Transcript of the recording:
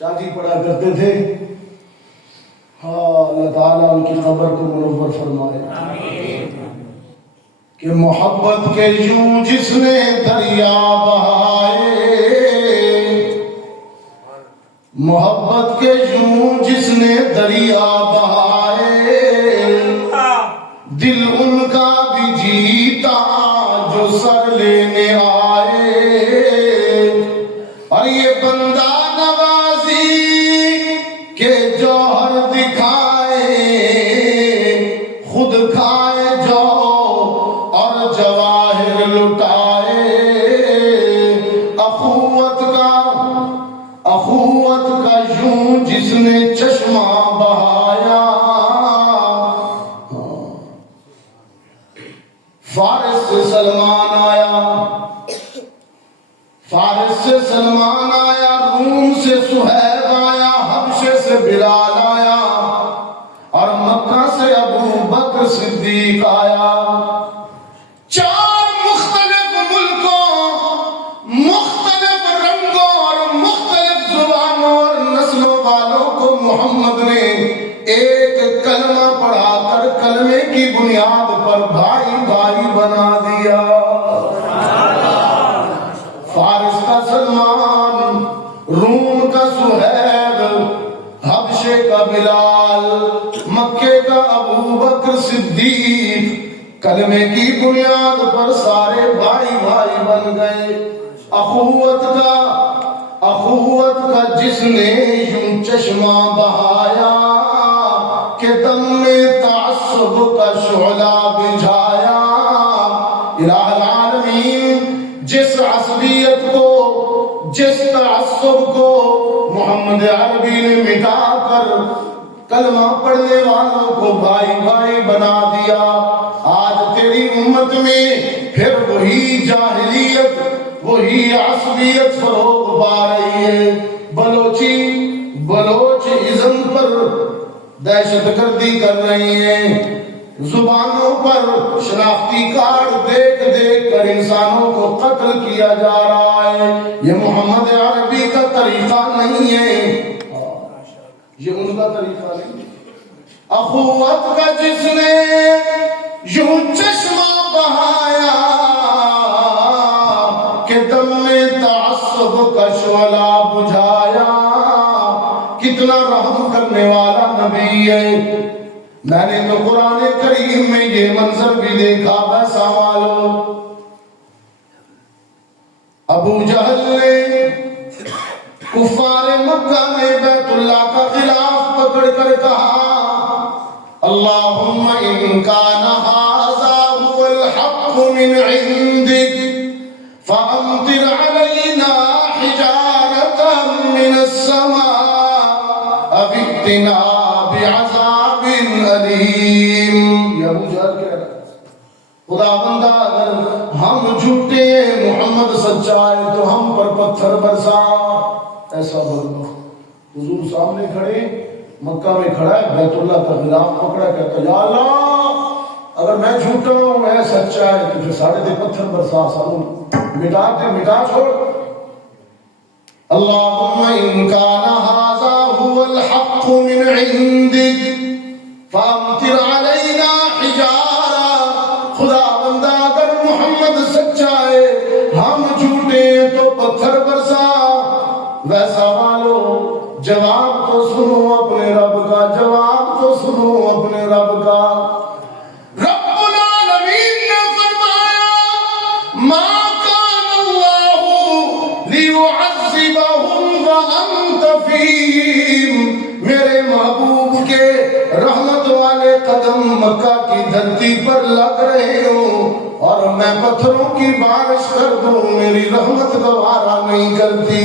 شاہ جی پڑھا کرتے تھے، ہاں اللہ تعالیٰ ان کی قبر کو منور فرمائے، کہ محبت کے یوں جس نے دریا بہائے، محبت کے یوں جس نے دریا بہائے، دل ان کا بھی جیتا جو سر لینے آئے، اور یہ بندہ نوازی کے جوہر دکھائے، خود کھائے جو اور جواہر لٹائے، اخوت کا یوں جس نے چشمہ بہایا، فارس سے سلمان آیا، فارس سے سلمان آیا، روم سے سہیب آیا، حبشے سے بلال آیا، اور مکہ سے ابو بکر صدیق آیا۔ چار مختلف ملکوں، مختلف رنگوں اور مختلف زبانوں اور نسلوں والوں کو محمد نے ایک کلمہ پڑھا کر کلمے کی بنیاد پر بھائی بھائی بنا دیا۔ فارس کا سلمان، روم کا سہیب، حبشے کا بلال، مکے کا ابو بکر صدیق، کلمے کی بنیاد پر سارے بھائی بھائی بن گئے۔ اخوت کا جس نے یوں چشمہ بہایا، کہ دم میں تعصب کا شعلہ بجھایا، الہ العالمین جس عصبیت کو، جس تعصب کو محمد عربی نے مٹا کر کلمہ پڑھنے والوں کو بھائی بھائی بنا دیا، آج تیری امت میں پھر وہی جاہلیت، وہی عصبیت فروغ پا رہی ہے۔ بلوچ ازم پر دہشت گردی کر رہی ہیں، زبانوں پر شناختی کارڈ دیکھ دیکھ کر انسانوں کو قتل کیا جا رہا ہے۔ یہ محمد عربی کا طریقہ نہیں ہے، یہ ان کا طریقہ نہیں ہے۔ اخوت کا جس نے یوں چشمہ بہایا، کہ دم میں تعصب کا شعلہ بجھایا، کتنا رحم کرنے والا نبی ہے۔ میں نے تو قرآن کریم میں یہ منظر بھی دیکھا، ویسا والو ابو جہل نے، کفار مکہ نے بیت اللہ کا غلاف پکڑ کر کہا، اللہم ان کان ھذا ھو الحق من عندک فامطر علینا حجارۃ من السماء او ائتنا بعذاب علیم۔ یہ ابو جہل کہہ رہا ہے، خدا بندہ اگر ہم جھوٹے ہیں، محمد سچا ہے تو ہم پر پتھر برسا۔ ایسا بولو، حضور سامنے کھڑے، مکہ میں کھڑا ہے، بیت اللہ کا غلاف پکڑا، کہتا یا اللہ اگر میں جھوٹا ہوں، میں سچا ہے تو پھر ساڑھے دے پتھر برسا، ساروں مٹا چھوڑ۔ اللہم ان کان ھذا ھو الحق من عندک فامطر علینا حجارہ، خدا بندہ اگر محمد سچا ہے، ہم جھوٹے ہیں تو پتھر برسا۔ ویسا والو جواب تو سنو اپنے رب کا، جواب تو سنو اپنے رب کا۔ رب العالمین نے فرمایا ما کان اللہ لیعذبہم وانت فیہم، میرے محبوب کے رحمت والے قدم مکہ کی دھرتی پر لگ رہے ہوں اور میں پتھروں کی بارش کر دوں، میری رحمت گوارا نہیں کرتی۔